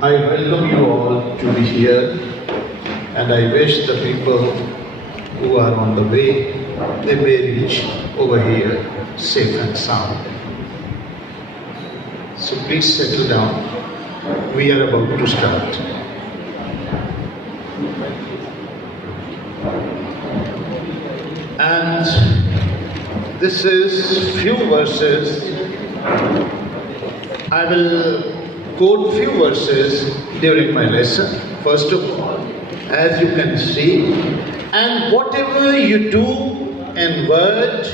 I welcome you all to be here, and I wish the people who are on the way, they may reach over here safe and sound. So please settle down. We are about to start. And this is few verses. I will quote few verses during my lesson. First of all, as you can see, and whatever you do in word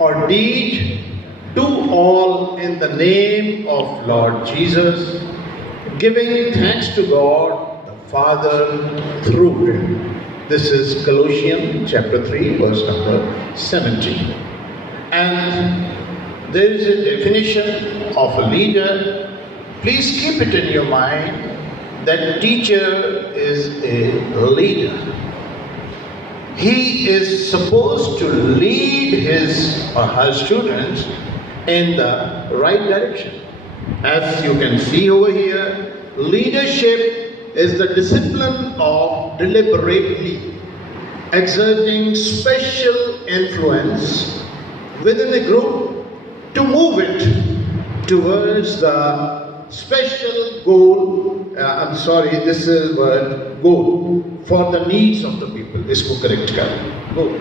or deed, do all in the name of Lord Jesus, giving thanks to God the Father through Him. This is Colossians chapter 3, verse number 17. And there is a definition of a leader. Please keep it in your mind that teacher is a leader. He is supposed to lead his or her students in the right direction. As you can see over here, leadership is the discipline of deliberately exerting special influence within a group to move it towards the special goal, this is word goal, for the needs of the people. Isko correct kar. Goal.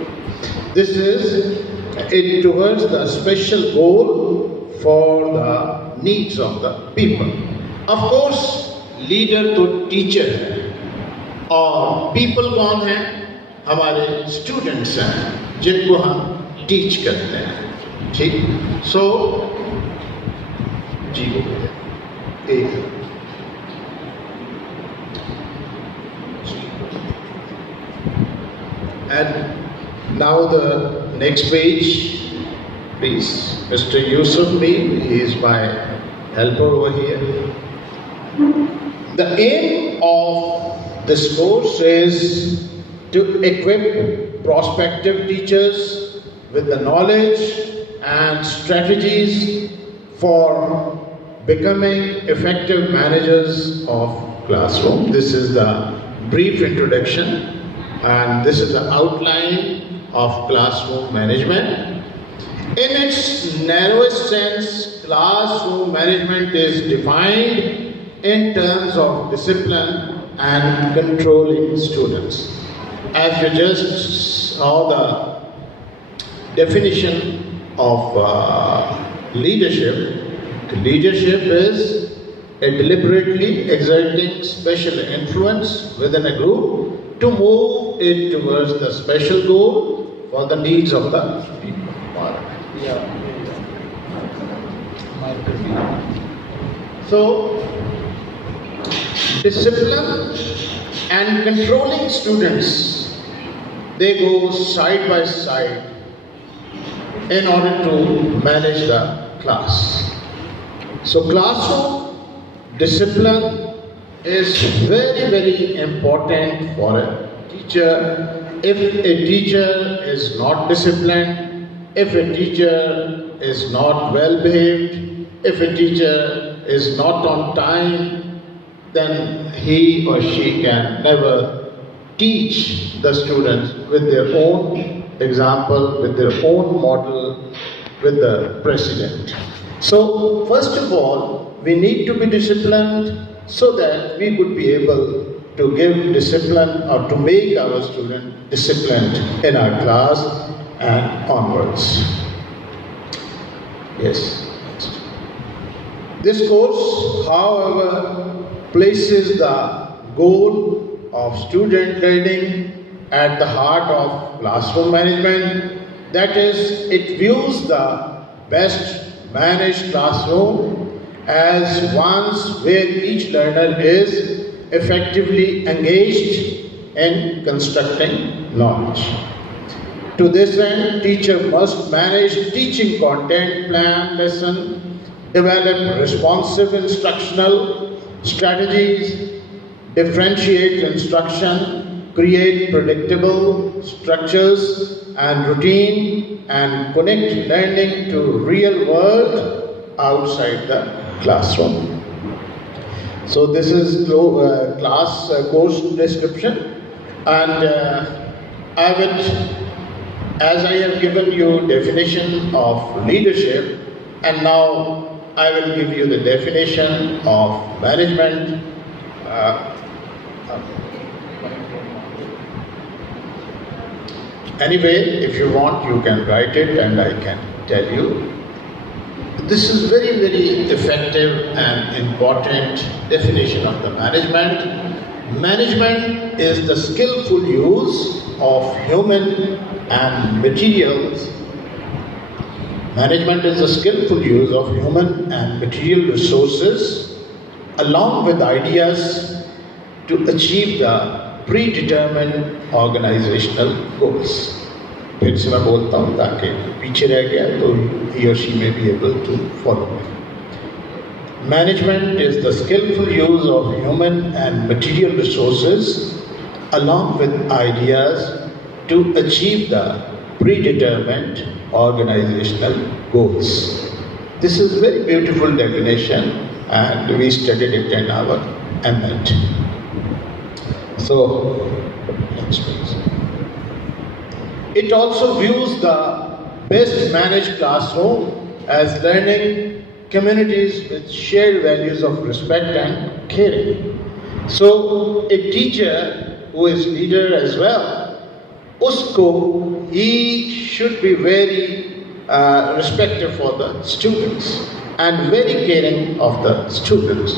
This is it towards the special goal for the needs of the people. Of course, leader to teacher है और people कौन हैं? हमारे students हैं जिनको हम teach करते हैं. ठीक? So जी हो गया. And now the next page, please. Mr. Yusuf Mir, he is my helper over here. The aim of this course is to equip prospective teachers with the knowledge and strategies for becoming effective managers of classroom. This is the brief introduction, and this is the outline of classroom management. In its narrowest sense, classroom management is defined in terms of discipline and controlling students. As you just saw the definition of leadership, leadership is a deliberately exerting special influence within a group to move it towards the special goal for the needs of the people. So, discipline and controlling students, they go side by side in order to manage the class. So classroom discipline is very, very important for a teacher. If a teacher is not disciplined, if a teacher is not well behaved, if a teacher is not on time, then he or she can never teach the students with their own example, with their own model, with the president. So, first of all, we need to be disciplined so that we could be able to give discipline or to make our students disciplined in our class and onwards. Yes. This course, however, places the goal of student learning at the heart of classroom management. That is, it views the best managed classroom as ones where each learner is effectively engaged in constructing knowledge. To this end, teacher must manage teaching content, plan lesson, develop responsive instructional strategies, differentiate instruction, create predictable structures and routine, and connect learning to real world outside the classroom. So this is class course description, and I would, as I have given you definition of leadership, and now I will give you the definition of management. Uh, Anyway, if you want, you can write it and I can tell you. This is very, very effective and important definition of the management. Management is the skillful use of human and materials. Management is the skillful use of human and material resources along with ideas to achieve the predetermined organizational goals. फिर से मैं बोलता हूँ ताकि पीछे रह गया तो he or she may be able to follow me. Management is the skillful use of human and material resources along with ideas to achieve the predetermined organizational goals. This is a very beautiful definition and we studied it in our MNT. So, next please. It also views the best managed classroom as learning communities with shared values of respect and caring. So, a teacher who is leader as well, he should be very respectful for the students and very caring of the students.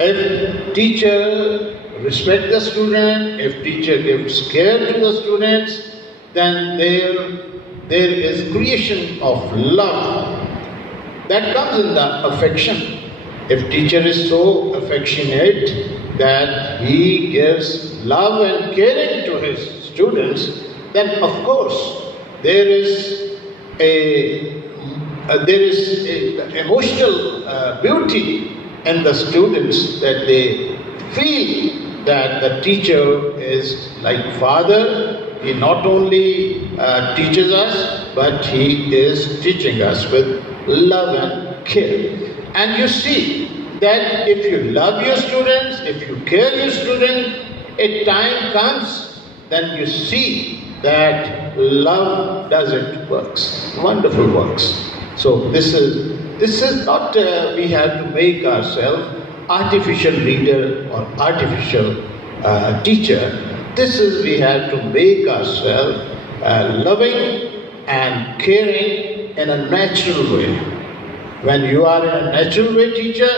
If teacher respect the student, if teacher gives care to the students, then there is creation of love that comes in the affection. If teacher is so affectionate that he gives love and caring to his students, then of course there is a emotional beauty in the students that they feel that the teacher is like father. He not only teaches us, but he is teaching us with love and care. And you see that if you love your students, if you care your student, a time comes, then you see that love does it works, wonderful works. So this is not we have to make ourselves artificial leader or artificial teacher. This is we have to make ourselves loving and caring in a natural way. When you are in a natural way teacher,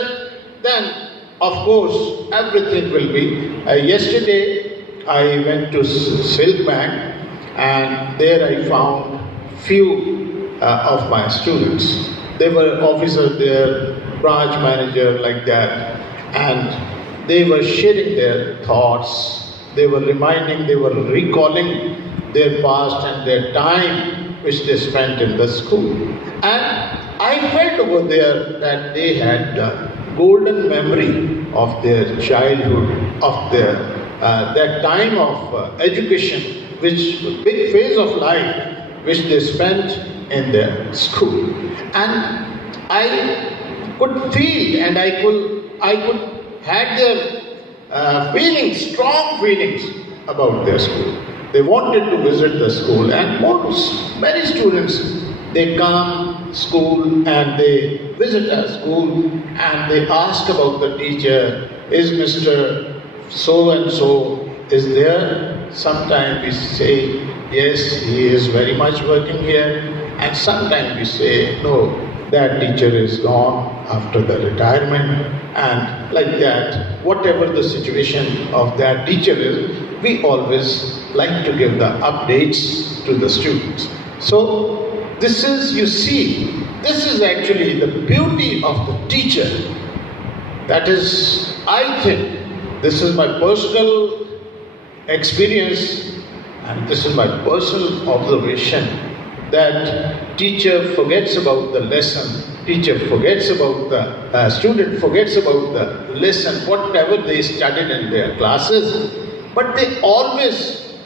then of course everything will be. Yesterday I went to Silk Bank and there I found few of my students. They were officers there, branch manager like that, and they were sharing their thoughts. They were reminding, they were recalling their past and their time which they spent in the school. And I felt over there that they had the golden memory of their childhood, of their that time of education, which big phase of life which they spent in their school. And I could feel and I could had their feelings, strong feelings about their school. They wanted to visit the school, and many students, they come school and they visit our school and they ask about the teacher. Is Mr. So and so is there? Sometimes we say yes, he is very much working here, and sometimes we say no, that teacher is gone after the retirement, and like that, whatever the situation of that teacher is, we always like to give the updates to the students. So this is, you see, this is actually the beauty of the teacher. That is, I think, this is my personal experience and this is my personal observation, that teacher forgets about the lesson, teacher forgets about the student forgets about the lesson, whatever they studied in their classes, but they always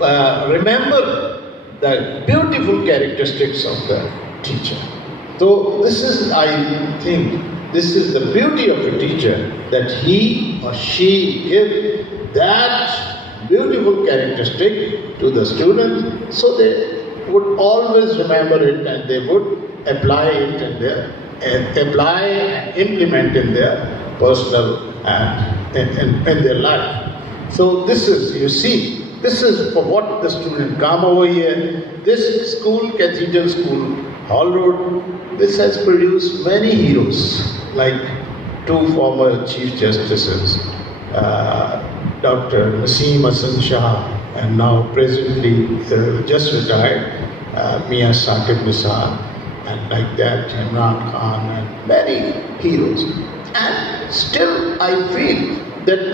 remember the beautiful characteristics of the teacher. So this is, I think, This is the beauty of a teacher, that he or she give that beautiful characteristic to the student, so they would always remember it and they would apply it apply and implement in their personal and in their life. So this is, you see, this is for what the student come over here. This school, Cathedral School, Hall Road, this has produced many heroes, like two former Chief Justices, Dr. Naseem Hasan Shah, and now presently just retired, Mia Saqib Nisar, and like that Imran Khan, and many heroes. And still I feel that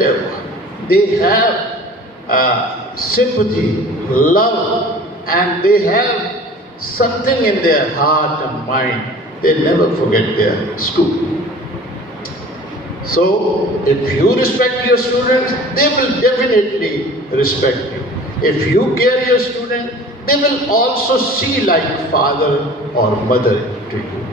they have sympathy, love, and they have something in their heart and mind. They never forget their school. So, if you respect your students, they will definitely respect you. If you care your student, they will also see like father or mother to you.